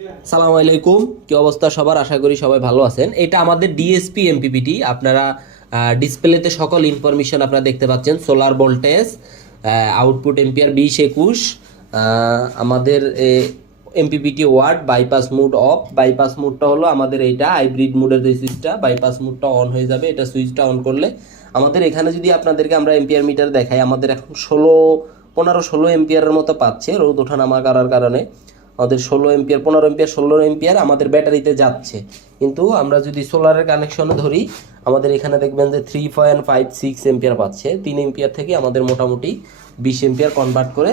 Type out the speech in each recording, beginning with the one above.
সালাম আলাইকুম, কি অবস্থা সবার? আশা করি সবাই ভালো আছেন। এটা আমাদের ডিএসপি এমপিপিটি। আপনারা ডিসপ্লেতে সকল ইনফরমেশন আপনারা দেখতে পাচ্ছেন। সোলার ভোল্টেজ, আউটপুট এম্পিয়ার 20-21, আমাদের এমপিপিটি ওয়ার্ড, বাইপাস মুড অফ। বাইপাস মুডটা হলো আমাদের এইটা হাইব্রিড মুডের যে সুইচটা, বাইপাস মুডটা অন হয়ে যাবে। এটা সুইচটা অন করলে আমাদের এখানে যদি আপনাদেরকে আমরা এম্পিয়ার মিটার দেখাই, আমাদের এখন 15-16 এম্পিয়ারের মতো পাচ্ছে রোদ ওঠানামা করার কারণে। আমাদের 16 এম্পিয়ার, 15 এম্পিয়ার, 16 এম্পিয়ার আমাদের ব্যাটারিতে যাচ্ছে। কিন্তু আমরা যদি সোলারের কানেকশন ধরি, আমাদের এখানে দেখবেন যে 3.56 এম্পিয়ার পাচ্ছে। 3 এম্পিয়ার থেকে আমাদের মোটামুটি 20 এম্পিয়ার কনভার্ট করে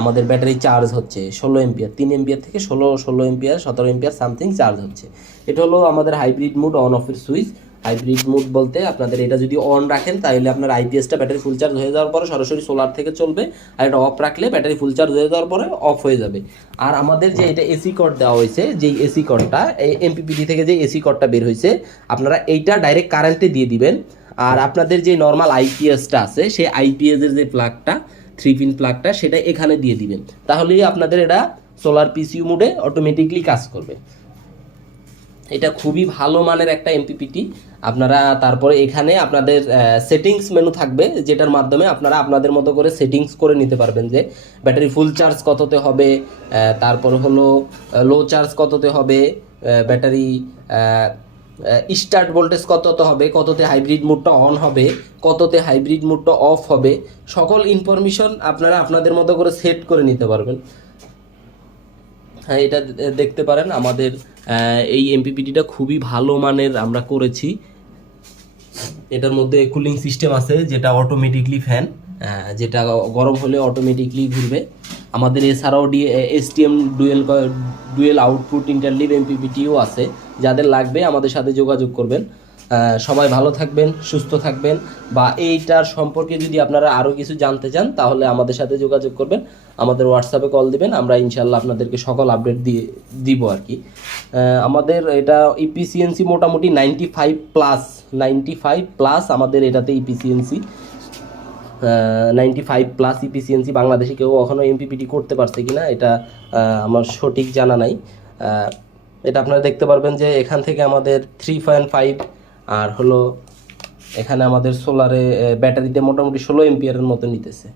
আমাদের ব্যাটারি চার্জ হচ্ছে 16 এম্পিয়ার। 3 এম্পিয়ার থেকে 16 এম্পিয়ার, 17 এম্পিয়ার সামথিং চার্জ হচ্ছে। এটা হলো আমাদের হাইব্রিড মুড অন অফের সুইচ। হাইব্রিড মুড বলতে আপনাদের এটা যদি অন রাখেন তাহলে আপনার আইপিএসটা ব্যাটারি ফুল চার্জ হয়ে যাওয়ার পরে সরাসরি সোলার থেকে চলবে, আর এটা অফ রাখলে ব্যাটারি ফুল চার্জ হয়ে যাওয়ার পরে অফ হয়ে যাবে। আর আমাদের যে এটা এসি কর্ড দেওয়া হয়েছে, যেই এসি কর্ডটা এই এমপিপিটি থেকে যে এসি কর্ডটা বের হয়েছে, আপনারা এইটা ডাইরেক্ট কারেন্টে দিয়ে দিবেন। আর আপনাদের যে নর্মাল আইপিএসটা আছে, সেই আইপিএসের যে প্লাগটা, 3 পিন প্লাগটা, সেটা এখানে দিয়ে দিবেন। তাহলেই আপনাদের এটা সোলার পিসিইউ মোডে অটোমেটিকলি কাজ করবে। এটা খুবই ভালো মানের একটা এমপিপিটি। আপনারা তারপরে এখানে আপনাদের সেটিংস মেনু থাকবে, যেটার মাধ্যমে আপনারা আপনাদের মতো করে সেটিংস করে নিতে পারবেন যে ব্যাটারি ফুল চার্জ কততে হবে, তারপর হলো লো চার্জ কততে হবে, ব্যাটারি স্টার্ট ভোল্টেজ কততে হবে, কততে হাইব্রিড মোডটা অন হবে, কততে হাইব্রিড মোডটা অফ হবে। সকল ইনফরমেশন আপনারা আপনাদের মতো করে সেট করে নিতে পারবেন। হ্যাঁ, এটা দেখতে পারেন আমাদের এই এমপিপিটিটা খুবই ভালো মানের আমরা করেছি। এটার মধ্যে কুলিং সিস্টেম আছে, যেটা অটোমেটিকলি ফ্যান, যেটা গরম হলে অটোমেটিকলি ঘুরবে। আমাদের এছাড়াও এসটিএম ডুয়েল আউটপুট ইন্টারলিভ এমপিপিটিও আছে। যাদের লাগবে আমাদের সাথে যোগাযোগ করবেন। সবাই ভালো থাকবেন, সুস্থ থাকবেন। বা এইটার সম্পর্কে যদি আপনারা আরও কিছু জানতে চান তাহলে আমাদের সাথে যোগাযোগ করবেন, আমাদের হোয়াটসঅ্যাপে কল দিবেন। আমরা ইনশাল্লাহ আপনাদেরকে সকল আপডেট দিব আর কি। আমাদের এটা ইপিসিএনসি মোটামুটি 95+, আমাদের এটাতে ইপিসিএনসি 95+ ইপিসিএনসি। বাংলাদেশে কেউ এখনও এমপিপিটি করতে পারছে কিনা এটা আমার সঠিক জানা নাই। এটা আপনারা দেখতে পারবেন যে এখান থেকে আমাদের 3.5, আর হলো এখানে আমাদের সোলারে ব্যাটারিতে মোটামুটি 16 এম্পিয়ারের মতো নিতেছে।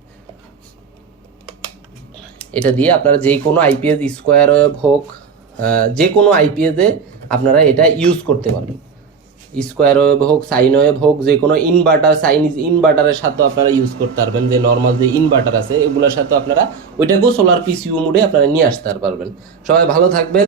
এটা দিয়ে আপনারা যে কোনো আইপিএস, স্কোয়ার ওয়েভ হোক, যে কোনো আইপিএসে আপনারা এটা ইউজ করতে পারবেন। স্কোয়ার ওয়েভ হোক, সাইন ওয়েভ হোক, যে কোনো ইনভার্টার, চাইনিজ ইনভার্টারের সাথেও আপনারা ইউজ করতে পারবেন। যে নর্মাল যে ইনভার্টার আছে এগুলোর সাথেও আপনারা ওইটাকেও সোলার পিসিইউ মোডে আপনারা নিয়ে আসতে পারবেন। সবাই ভালো থাকবেন।